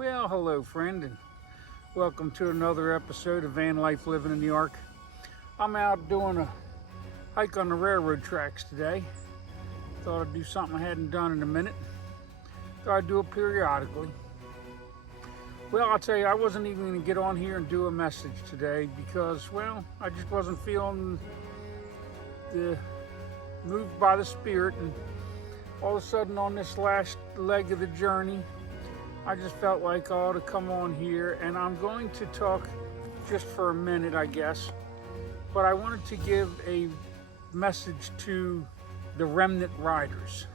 Well, hello friend, and welcome to another episode of Van Life Living in New York. I'm out doing a hike on the railroad tracks today. Thought I'd do something I hadn't done in a minute. Thought I'd do it periodically. Well, I'll tell you, I wasn't even going to get on here and do a message today because, well, I just wasn't feeling moved by the Spirit, and all of a sudden on this last leg of the journey, I just felt like I ought to come on here, and I'm going to talk just for a minute, I guess, but I wanted to give a message to the Remnant Riders,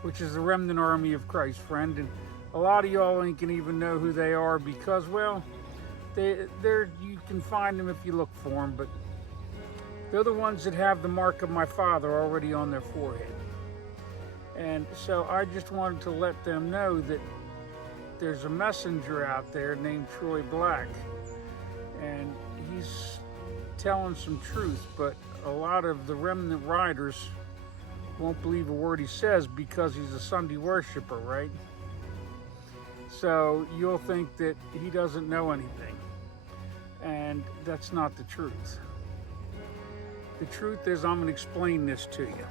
which is the Remnant Army of Christ, friend. And a lot of y'all ain't gonna even know who they are because, well, they're you can find them if you look for them, but they're the ones that have the mark of my Father already on their forehead. And so I just wanted to let them know that there's a messenger out there named Troy Black, and he's telling some truth, but a lot of the Remnant Riders won't believe a word he says because he's a Sunday worshiper, right? So you'll think that he doesn't know anything, and that's not the truth. The truth is, I'm going to explain this to you.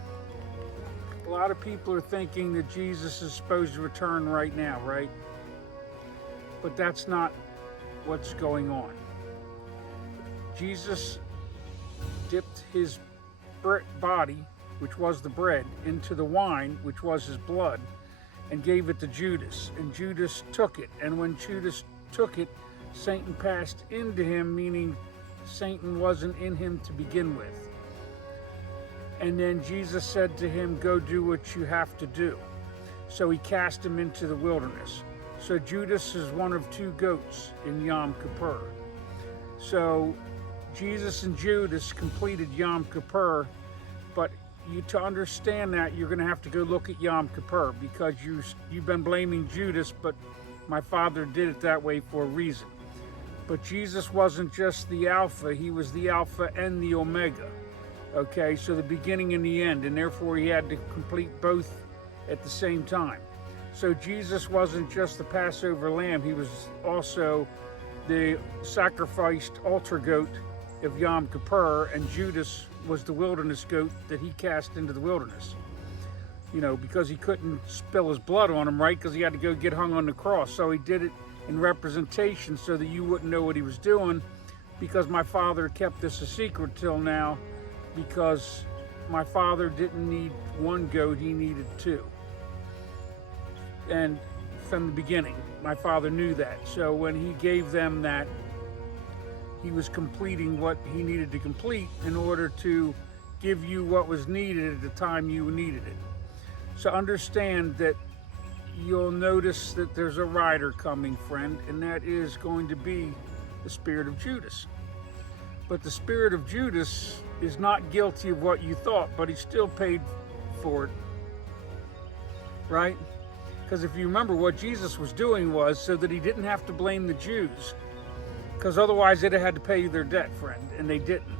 A lot of people are thinking that Jesus is supposed to return right now, right? But that's not what's going on. Jesus dipped his body, which was the bread, into the wine, which was his blood, and gave it to Judas. And Judas took it. And when Judas took it, Satan passed into him, meaning Satan wasn't in him to begin with. And then Jesus said to him, go do what you have to do. So he cast him into the wilderness. So Judas is one of two goats in Yom Kippur. So Jesus and Judas completed Yom Kippur, but to understand that, you're going to have to go look at Yom Kippur, because you've been blaming Judas, but my Father did it that way for a reason. But Jesus wasn't just the Alpha, he was the Alpha and the Omega. Okay, so the beginning and the end, and therefore he had to complete both at the same time. So Jesus wasn't just the Passover lamb, he was also the sacrificed altar goat of Yom Kippur, and Judas was the wilderness goat that he cast into the wilderness. You know, because he couldn't spill his blood on him, right? Because he had to go get hung on the cross. So he did it in representation so that you wouldn't know what he was doing, because my Father kept this a secret till now, because my Father didn't need one goat, he needed two. And from the beginning, my Father knew that. So when he gave them that, he was completing what he needed to complete in order to give you what was needed at the time you needed it. So understand that you'll notice that there's a rider coming, friend, and that is going to be the spirit of Judas. But the spirit of Judas is not guilty of what you thought, but he still paid for it, right? Because if you remember, what Jesus was doing was so that he didn't have to blame the Jews, because otherwise they'd have had to pay their debt, friend, and they didn't.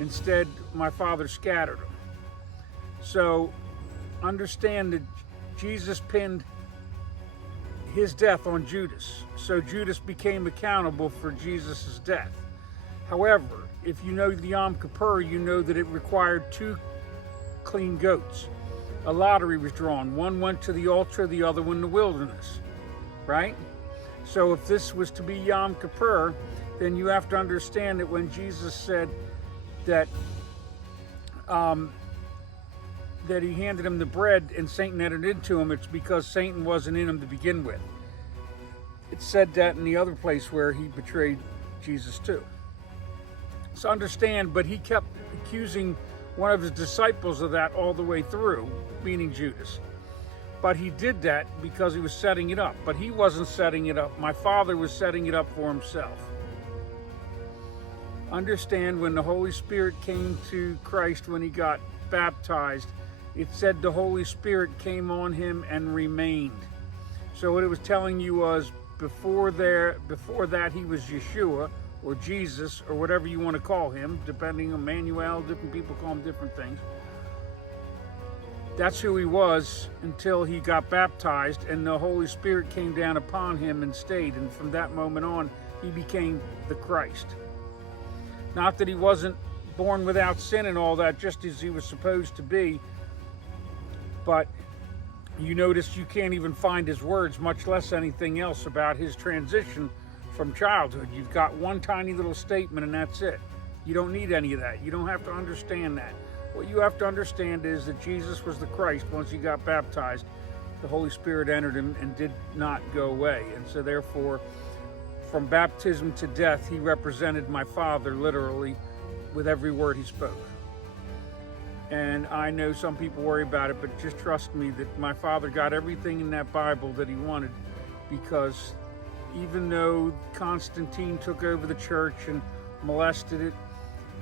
Instead, my Father scattered them. So understand that Jesus pinned his death on Judas, so Judas became accountable for Jesus' death. However, if you know the Yom Kippur, you know that it required two clean goats. A lottery was drawn. One went to the altar, the other one in the wilderness, right? So if this was to be Yom Kippur, then you have to understand that when Jesus said that that he handed him the bread and Satan entered into him, it's because Satan wasn't in him to begin with. It said that in the other place where he betrayed Jesus too. So understand, but he kept accusing one of his disciples of that all the way through, meaning Judas. But he did that because he was setting it up. But he wasn't setting it up. My Father was setting it up for himself. Understand, when the Holy Spirit came to Christ, when he got baptized, it said the Holy Spirit came on him and remained. So what it was telling you was, before that he was Yeshua, or Jesus, or whatever you want to call him, depending on Emmanuel, different people call him different things. That's who he was until he got baptized and the Holy Spirit came down upon him and stayed. And from that moment on, he became the Christ. Not that he wasn't born without sin and all that, just as he was supposed to be. But you notice you can't even find his words, much less anything else about his transition from childhood. You've got one tiny little statement and that's it. You don't need any of that. You don't have to understand that. What you have to understand is that Jesus was the Christ. Once he got baptized, the Holy Spirit entered him and did not go away. And so therefore, from baptism to death, he represented my Father literally with every word he spoke. And I know some people worry about it, but just trust me that my Father got everything in that Bible that he wanted, because even though Constantine took over the church and molested it,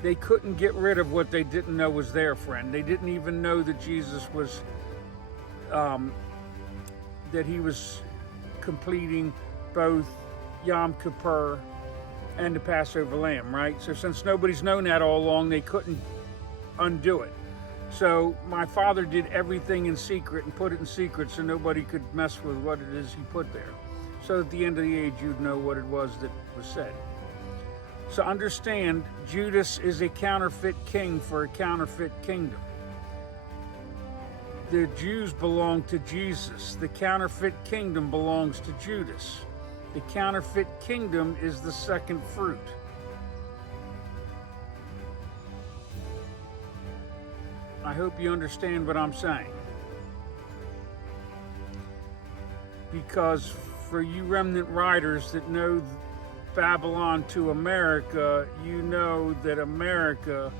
they couldn't get rid of what they didn't know was there, friend. They didn't even know that Jesus was, that he was completing both Yom Kippur and the Passover lamb, right? So since nobody's known that all along, they couldn't undo it. So my Father did everything in secret and put it in secret so nobody could mess with what it is he put there. So at the end of the age, you'd know what it was that was said. So understand, Judas is a counterfeit king for a counterfeit kingdom. The Jews belong to Jesus. The counterfeit kingdom belongs to Judas. The counterfeit kingdom is the second fruit. I hope you understand what I'm saying. Because for you remnant riders that know Babylon to America, you know that America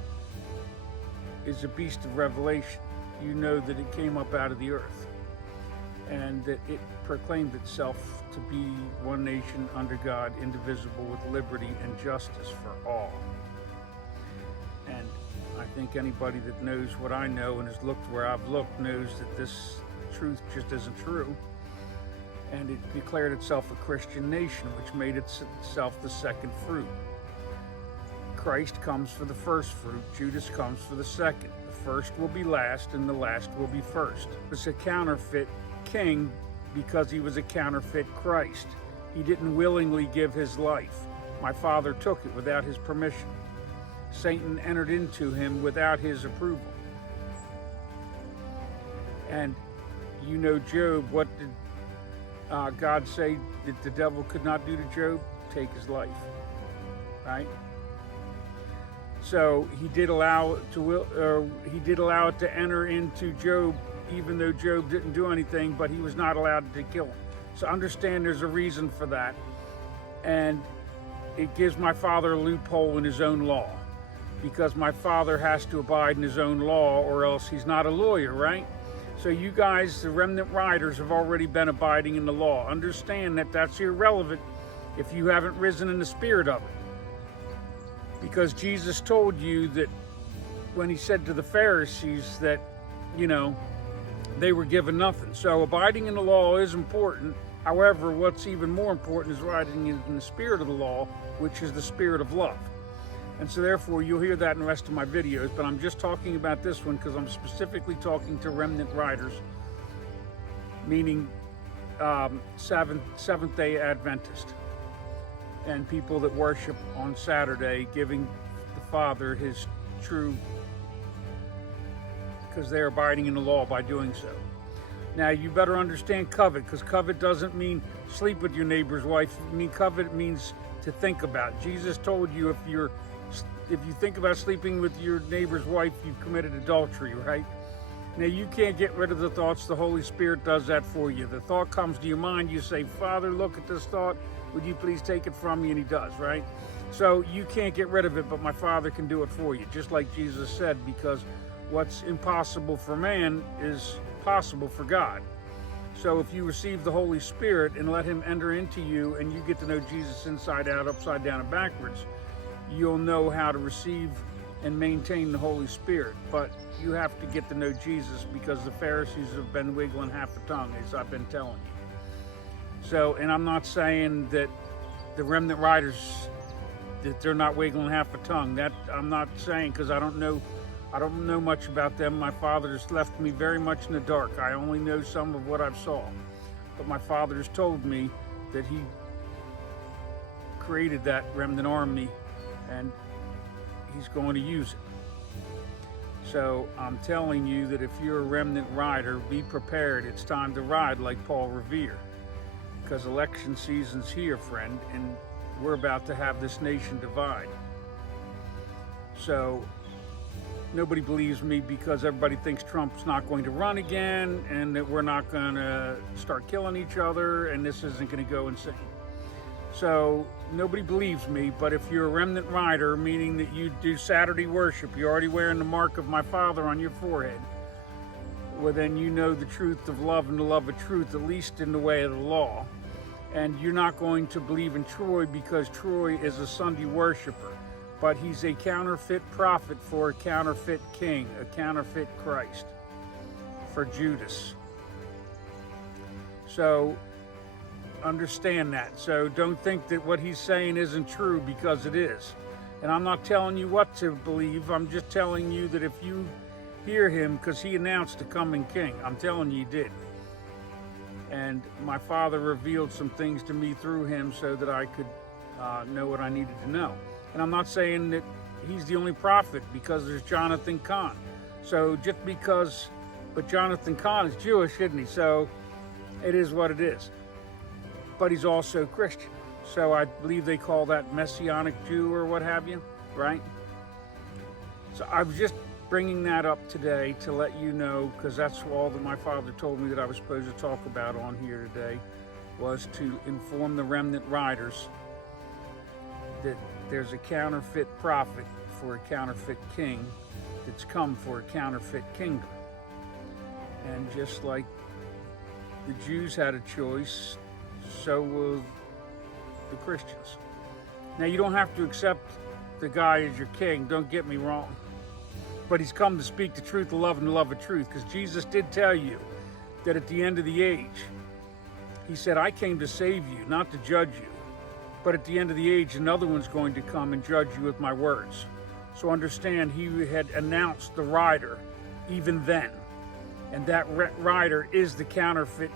is a beast of revelation. You know that it came up out of the earth and that it proclaimed itself to be one nation under God, indivisible, with liberty and justice for all. And I think anybody that knows what I know and has looked where I've looked knows that this truth just isn't true. And it declared itself a Christian nation, which made itself the second fruit. Christ comes for the first fruit, Judas comes for the second. The first will be last, and the last will be first. It's a counterfeit king because he was a counterfeit Christ. He didn't willingly give his life. My Father took it without his permission. Satan entered into him without his approval. And you know Job, what did God say that the devil could not do to Job? Take his life, right? So he did allow it to enter into Job, even though Job didn't do anything, but he was not allowed to kill him. So understand there's a reason for that, and it gives my Father a loophole in his own law, because my Father has to abide in his own law, or else he's not a lawyer, right? So you guys, the remnant riders, have already been abiding in the law. Understand that that's irrelevant if you haven't risen in the spirit of it. Because Jesus told you that when he said to the Pharisees that, you know, they were given nothing. So abiding in the law is important. However, what's even more important is riding in the spirit of the law, which is the spirit of love. And so therefore, you'll hear that in the rest of my videos, but I'm just talking about this one because I'm specifically talking to remnant riders, meaning Seventh-day Adventist, and people that worship on Saturday, giving the Father his true, because they're abiding in the law by doing so. Now, you better understand covet, because covet doesn't mean sleep with your neighbor's wife. Covet means to think about. Jesus told you if you think about sleeping with your neighbor's wife, you've committed adultery, right? Now, you can't get rid of the thoughts. The Holy Spirit does that for you. The thought comes to your mind. You say, Father, look at this thought. Would you please take it from me? And he does, right? So you can't get rid of it, but my Father can do it for you, just like Jesus said, because what's impossible for man is possible for God. So if you receive the Holy Spirit and let him enter into you, and you get to know Jesus inside out, upside down, and backwards, you'll know how to receive and maintain the Holy Spirit. But you have to get to know Jesus, because the Pharisees have been wiggling half a tongue, as I've been telling you. So, and I'm not saying that the remnant riders, that they're not wiggling half a tongue. That I'm not saying, because I don't know I don't know much about them. My father has left me very much in the dark. I only know some of what I've saw. But my father has told me that he created that remnant army and he's going to use it. So I'm telling you that if you're a remnant rider, be prepared. It's time to ride like Paul Revere, because election season's here, friend, and we're about to have this nation divide. So nobody believes me because everybody thinks Trump's not going to run again and that we're not going to start killing each other and this isn't going to go insane. So nobody believes me, but if you're a remnant rider, meaning that you do Saturday worship, you're already wearing the mark of my Father on your forehead, well then you know the truth of love and the love of truth, at least in the way of the law. And you're not going to believe in Troy because Troy is a Sunday worshiper, but he's a counterfeit prophet for a counterfeit king, a counterfeit Christ for Judas. So understand that. So don't think that what he's saying isn't true, because it is. And I'm not telling you what to believe. I'm just telling you that if you hear him, because he announced a coming king. I'm telling you he did. And my father revealed some things to me through him so that I could know what I needed to know. And I'm not saying that he's the only prophet, because there's Jonathan Kahn. So just because, but Jonathan Kahn is Jewish, isn't he? So it is what it is. But he's also Christian. So I believe they call that Messianic Jew or what have you, right? So I was just bringing that up today to let you know, because that's all that my father told me that I was supposed to talk about on here today, was to inform the remnant riders that there's a counterfeit prophet for a counterfeit king that's come for a counterfeit kingdom. And just like the Jews had a choice, so will the Christians. Now, you don't have to accept the guy as your king, don't get me wrong. But he's come to speak the truth of love and the love of truth, because Jesus did tell you that at the end of the age, he said, I came to save you, not to judge you. But at the end of the age, another one's going to come and judge you with my words. So understand, he had announced the rider even then. And that rider is the counterfeit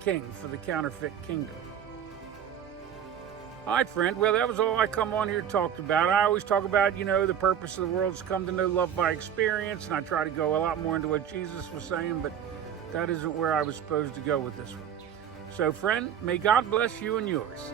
king for the counterfeit kingdom. All right, friend. Well, that was all I come on here to talk about. I always talk about, the purpose of the world is come to know love by experience. And I try to go a lot more into what Jesus was saying, but that isn't where I was supposed to go with this one. So, friend, may God bless you and yours.